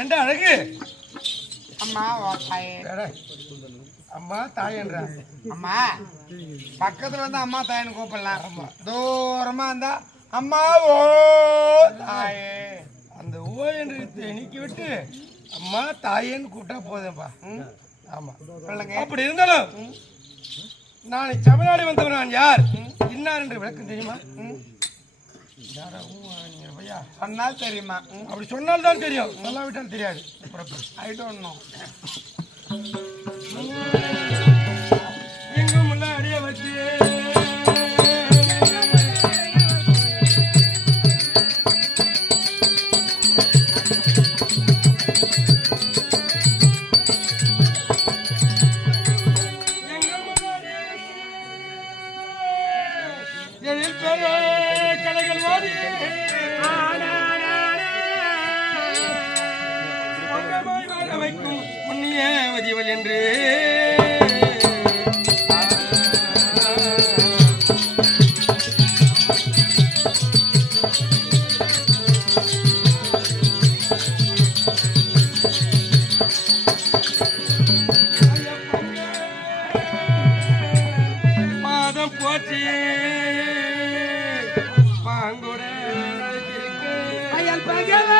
ஏண்டா அழகு அம்மா தாயே அம்மா தாயன்றா அம்மா பக்கத்துல வந்து அம்மா தாயின்னு கூப்பிடலாம். தூரமா இருந்தா அம்மா ஓ தாயே. அந்த ஓ என்று நீக்கி விட்டு அம்மா தாயேன்னு கூப்பிட்டா போதும்பா. ஆமா சொல்லுங்க. அப்படி இருந்தாலும் நான் தமிழ்நாடு வந்தவன். நான் யார் இன்னார் என்று விளக்கம் தெரியுமா? சொன்னால் தெரியுமா? அப்படி சொன்னால் தான் தெரியும், சொல்லாவிட்டால் தெரியாது. I don't know. எங்கும் உள்ள அடிய வச்சு என்று மாதம் போற்றி பாங்குட அயல் பகவ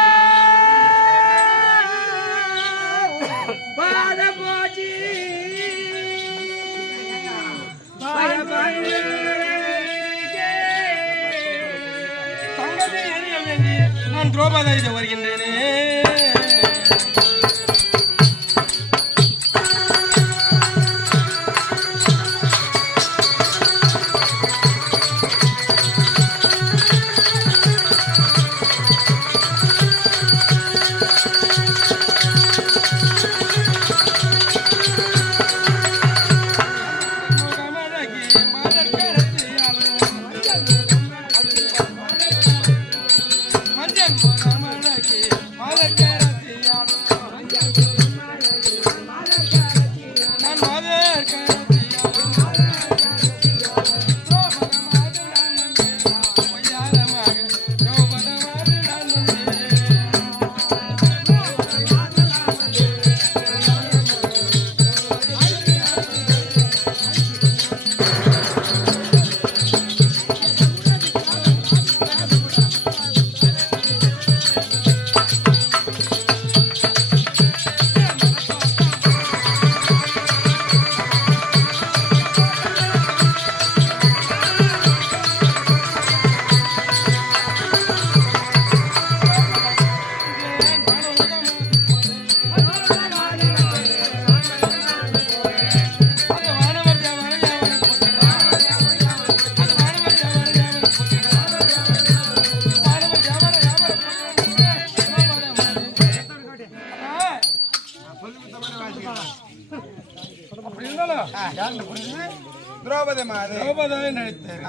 நான் திரௌபதி வருகின்றேனே.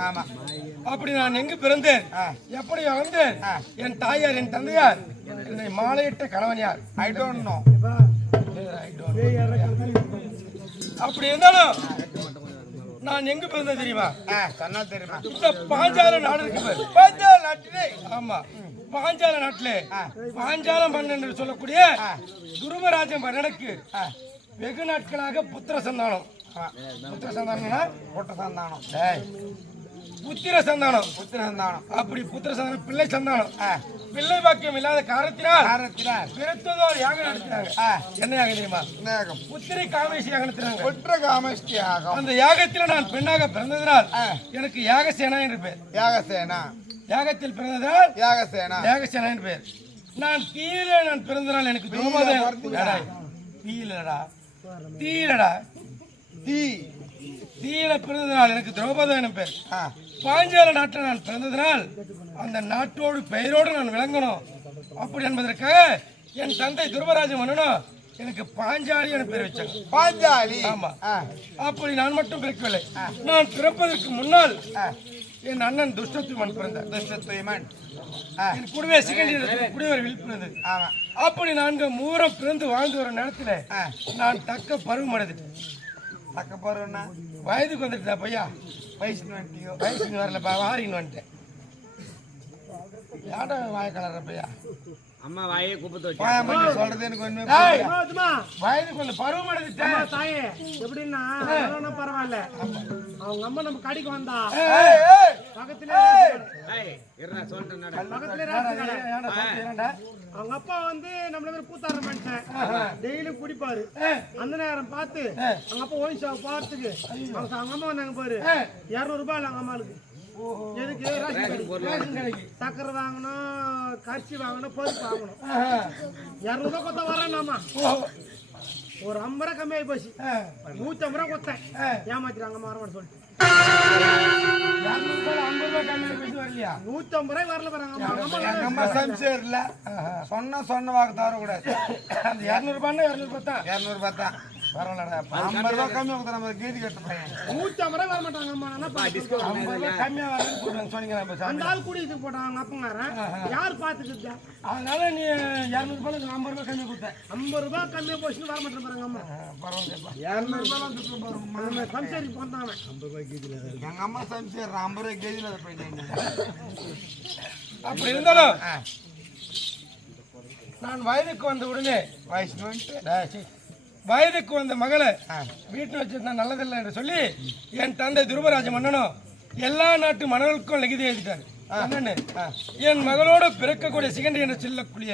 ஆமா. அப்படி நான் எங்கு பிறந்தேன், எப்படி வளர்ந்தேன், என் தாயார் என் தந்தையார் என்னை மாலையிட்ட கணவன் யார்? I don't know. அப்படி இருந்தாலும் நான் எங்கு பிறந்தேன் தெரியுமா? சொன்னா தெரியுமா? இந்த பாஞ்சால நாடு இருக்கு. பாஞ்சால நாட்டிலே. ஆமா, பாஞ்சால நாட்டிலே பாஞ்சால மன்னன் என்று சொல்லக்கூடிய துருவராஜன் மன்னனுக்கு வெகு நாட்களாக புத்திர சந்தானம். புத்திர சந்தானம்னா புத்திர சந்தானம். புத்திர சந்தானம், புத்திர சந்தானம். அப்படி புத்திர சந்தானம் பிள்ளை சந்தானம். பிள்ளை பாக்கியம் இல்லாத காரணத்தினால் பிறத்ததோர் யாகம் நடத்தினாங்க. என்ன யாகம் தெரியுமா? புத்திரை காமேஷி யாகம் நடத்தினாங்க. புத்திர காமேஷி யாகம். அந்த யாகத்தில் நான் பெண்ணாக பிறந்ததினால் எனக்கு யாகசேனா என்று பெயர். யாகசேனா. யாகத்தில் பிறந்ததால் யாகசேனா. யாகசேனா என்று பெயர். நான் தீயிலே நான் பிறந்ததால் எனக்கு தீயிலடா தீயில பிறந்ததினால் எனக்கு திரௌபதி எனும் பேர். பாஞ்சால நாட்டில் நான் பிறந்ததினால் அந்த நாட்டோடு பெயரோடு நான் விளங்கணும். அப்படி என்பதற்காக என் தந்தை துருவராஜ மன்னனும் எனக்கு பாஞ்சாலி என பேர் வச்சாங்க. பாஞ்சாலி. ஆமா. அப்படி நான் மட்டும் பிறக்கவில்லை. நான் பிறப்பதற்கு முன்னால் என் அண்ணன் துஷ்டத்துவன் பிறந்தார். துஷ்டத்துவன் என் கூடவே கூடிய ஒரு விழிப்புணர்வு. அப்படி நான்கு மூரம் பிறந்து வாழ்ந்து வர நேரத்தில் நான் தக்க பருவம் அடைந்துட்டேன். தக்க பருவம்னா வயதுக்கு வந்துட்டா பையா. வயசுன்னு வந்துட்டியோ? வயசுக்கு வரலப்பா, வாரின்னு வந்துட்டேன். யாட வாய கலர்ற பையா. அம்மா வாயே குப்பத்து வச்சு கோயம்புத்தூர் சொல்றது எனக்கு ஒண்ணுமே டேய், புரியல. வயது கொஞ்சம் பருவம் அடைஞ்சிட்டேன். தாயே எப்படின்னா அதெல்லாம் பரவாயில்ல. அவங்க அம்மா நம்ம கடைக்கு வந்தா ஏய், ஏய், பக்கத்துல ஏய் இருடா சொல்றேன் நட பக்கத்துல ரேஷன் கடை. ஏன்டா சொல்றேன்டா? அவங்க அப்பா வந்து நம்மள மாதிரி கூத்தார மனுஷன். டெய்லியும் குடிப்பாரு. அந்த நேரம் பார்த்து அவங்க அப்பா ஒயின் ஷாப் பார்த்துக்கு அவங்க அம்மா வந்தாங்க பாரு. 200 ரூபாய் அவங்க அம்மாளுக்கு. எதுக்கு ரேஷன் கடை. ரேஷன் கடைக்கு. சக்கரை வாங்கணும், கரிசி வாங்கணும், பருப்பு வாங்கணும். 200 ரூபாய் கொத்த வரேன்னாமா. ஒரு 50 ரூபாய் கம்மியாகி போச்சு. 150 ரூபாய் கொத்தேன். ஏமாத்திட்டாங்க அம்மா வரமான்னு சொல்லிட்டு. 200 ரூபாய் 50 ரூபாய் கம்மியா பேசி வரலையா? 150 ரூபாய் வரல பாருங்க அம்மா. எங்க அம்மா சம்சேர் இல்ல. சொன்ன வாக்கு தவறக்கூடாது. அந்த 200 ரூபாய்னா 200 தான். 200 ரூபாய் தான். பரவாயில்லடா. 50 ரூபாய் கம்மி கொடுத்தா நம்ம கீதி கட்ட பையன். 150 ரூபாய் வர மாட்டாங்க அம்மா. என்ன பண்ணுறது? 50 ரூபாய் கம்மியா வரலன்னு போடுவாங்க சொன்னீங்க நம்ம சாமி. அந்த ஆள் குடிக்கு போட்டாங்க அப்பங்காரன். யார் பார்த்துக்கிட்டா? அதனால நீ 200 ரூபாய்க்கு 50 ரூபாய் கம்மி கொடுத்த. 50 ரூபாய் கம்மியா போச்சுன்னு வர மாட்டேன் பாருங்க அம்மா. பரவாயில்லப்பா. 200 ரூபாய் தான் துட்டு பாருங்க. அந்த சம்சாரிக்கு போட்டாங்க. எங்க அம்மா சம்சேர் 50 ரூபாய் கேஜில போயிட்டேன். அப்படி இருந்தாலும் நான் வயதுக்கு வந்த உடனே வயசு வந்துட்டு டேய், சீ. வயதுக்கு வந்த மகளை வீட்டில் வச்சிருந்தா நல்லதில்லை என்று சொல்லி என் தந்தை துருவராஜ மன்னனும் எல்லா நாட்டு மன்னர்களுக்கும் லகிதி எழுதிட்டாரு. என்னன்னு என் மகளோடு பிறக்கக்கூடிய சிகண்டி என்று சொல்லக்கூடிய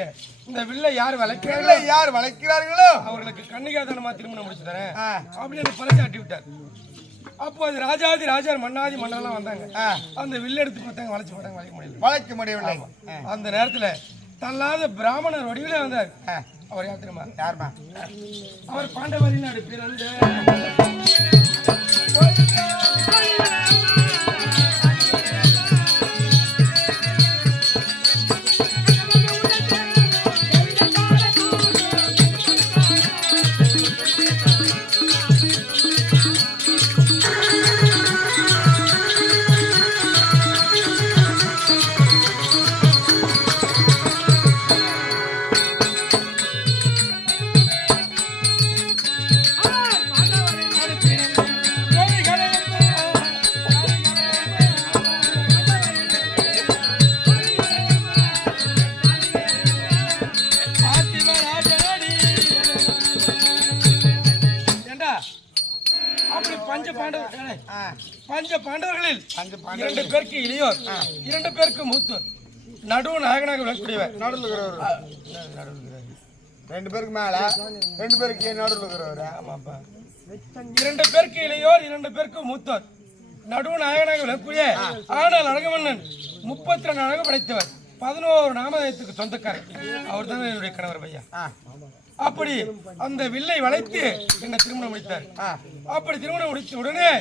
இந்த வில்லை யார் வளர்க்கிறார்களோ யார் வளைக்கிறார்களோ அவர்களுக்கு கன்னிகாதானமா திருமணம் முடிச்சு தரேன் அப்படின்னு பறைசாட்டி விட்டார். அப்போ அது ராஜாதி ராஜார் மன்னாதி மன்னெல்லாம் வந்தாங்க. அந்த வில்ல எடுத்து பார்த்தாங்க, வளைச்சு போட்டாங்க, வளைக்க முடியல. வளைக்க முடியவில்லை. அந்த நேரத்துல தள்ளாத பிராமணர் வடிவிலே வந்தார். அவர் யார் தெரியுமா? யாருமா? அவர் பாண்டவரின் நாடு பிறந்த பஞ்ச பாண்டவர்களில் 2 பேருக்கு இளையோர், 2 பேருக்கு மூத்தோர், நடுவு நாயகனாக விளக்கக்கூடியவர். நடுவில் இருக்கிறவர் 2 பேருக்கு மேல 2 பேருக்கு நடுவில் இருக்கிறவர். ஆமாப்பா. 2 பேருக்கு இளையோர், 2 பேருக்கு மூத்தோர், நடுவு நாயகனாக விளக்கக்கூடிய ஆனால் அழகமன்னன் 32 அழகு படைத்தவர், 11 நாமதயத்துக்கு சொந்தக்காரர். அவர் தான் என்னுடைய கணவர் பையா. அப்படி அந்த வில்லை வளைத்து என்னை திருமணம் முடித்தார். அப்படி திருமணம் முடித்த உடனே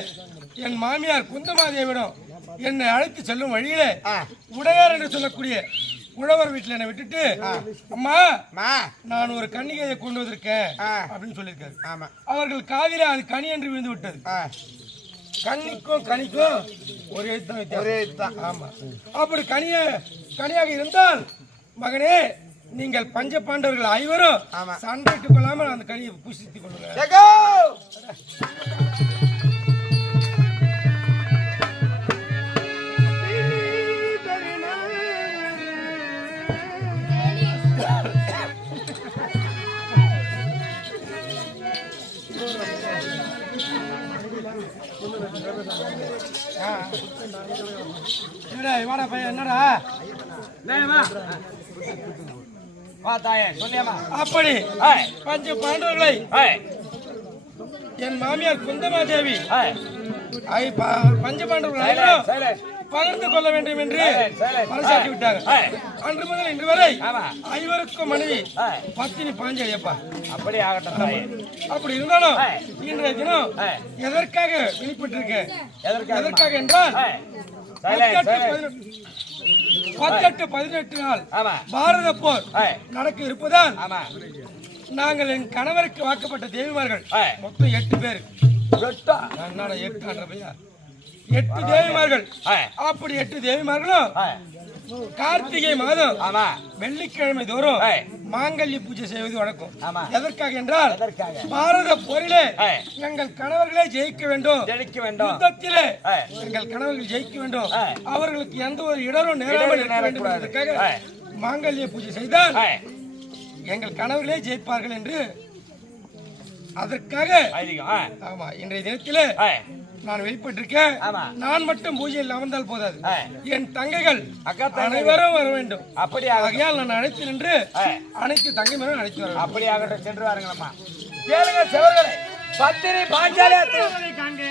என் மாமியார் குந்தமாதேவிடம் என்னை அழைத்து செல்லும் வழியிலே உடையார் என்று சொல்லக்கூடிய உழவர் வீட்டில் என்னை விட்டுட்டு, அம்மா நான் ஒரு கன்னிகையை கொண்டு வந்திருக்கேன் அப்படின்னு சொல்லியிருக்காரு. அவர்கள் காதிலே அது கனி என்று விழுந்து விட்டது. கன்னிக்கும் கனிக்கும் ஒரே தான். ஆமா. அப்படி கனியாக இருந்தால் மகனே நீங்கள் பஞ்ச பாண்டவர்கள் 5 சண்டைக்கு கொள்ளாமல் அந்த கனியை புசித்துக் கொள்ளுங்க. வாடா பையன், என்னடா அப்படி பஞ்ச பாண்டவர்களை என் மாமியார் குந்தமாதேவி பஞ்ச பாண்டவர்களை பகிர்ந்து கொள்ள வேண்டும் என்று பறைசாட்டி விட்டாங்க. அன்று முதல் இன்று வரை 5 மனைவி பத்தினி பாஞ்சாலியப்பா. அப்படி ஆகட்டும். அப்படி இருந்தாலும் இன்றைய தினம் எதற்காக வெளிப்பட்டிருக்கேன்? எதற்காக என்றால் 18 நாள் பாரத போர் நடக்க இருப்பதால் நாங்கள் என் கணவருக்கு வாக்கப்பட்ட தேவிமார்கள் மொத்தம் 8 பேர். 8 தேவிமார்கள். அப்படி 8 தேவிமார்களும் கார்த்திகை மாதம் வெள்ளிக்கிழமை தோறும் மாங்கல்ய பூஜை செய்வது வழக்கம். எதற்காக என்றால் பாரத போரிலே எங்கள் கணவர்களே ஜெயிக்க வேண்டும், யுத்தத்திலே எங்கள் கணவர்கள் ஜெயிக்க வேண்டும், அவர்களுக்கு எந்த ஒரு இடரும் நேராமல் இருக்க வேண்டும் என்பதற்காக மாங்கல்ய பூஜை செய்தால் ஏய், எங்கள் கணவர்களே ஜெயிப்பார்கள் என்று அதற்காக ஐதீகம். ஆமா இன்றைய தினத்திலே ஏய், நான் வெளிப்பட்டிருக்கேன். ஆமா. நான் மட்டும் பூஜையில் அமர்ந்தால் போதாது, ஏய், என் தங்கைகள் அக்கா தங்கை அனைவரும் வர வேண்டும். அப்படி ஆகட்டும். ஆகையால் நான் அழைத்து நின்று ஏய், அனைத்து தங்கைமாரும் அழைத்து வர வேண்டும். அப்படி ஆகட்டும். சென்று வாருங்களம்மா. கேளுங்க செவர்களே, பத்திரி பாஞ்சாலி காண்க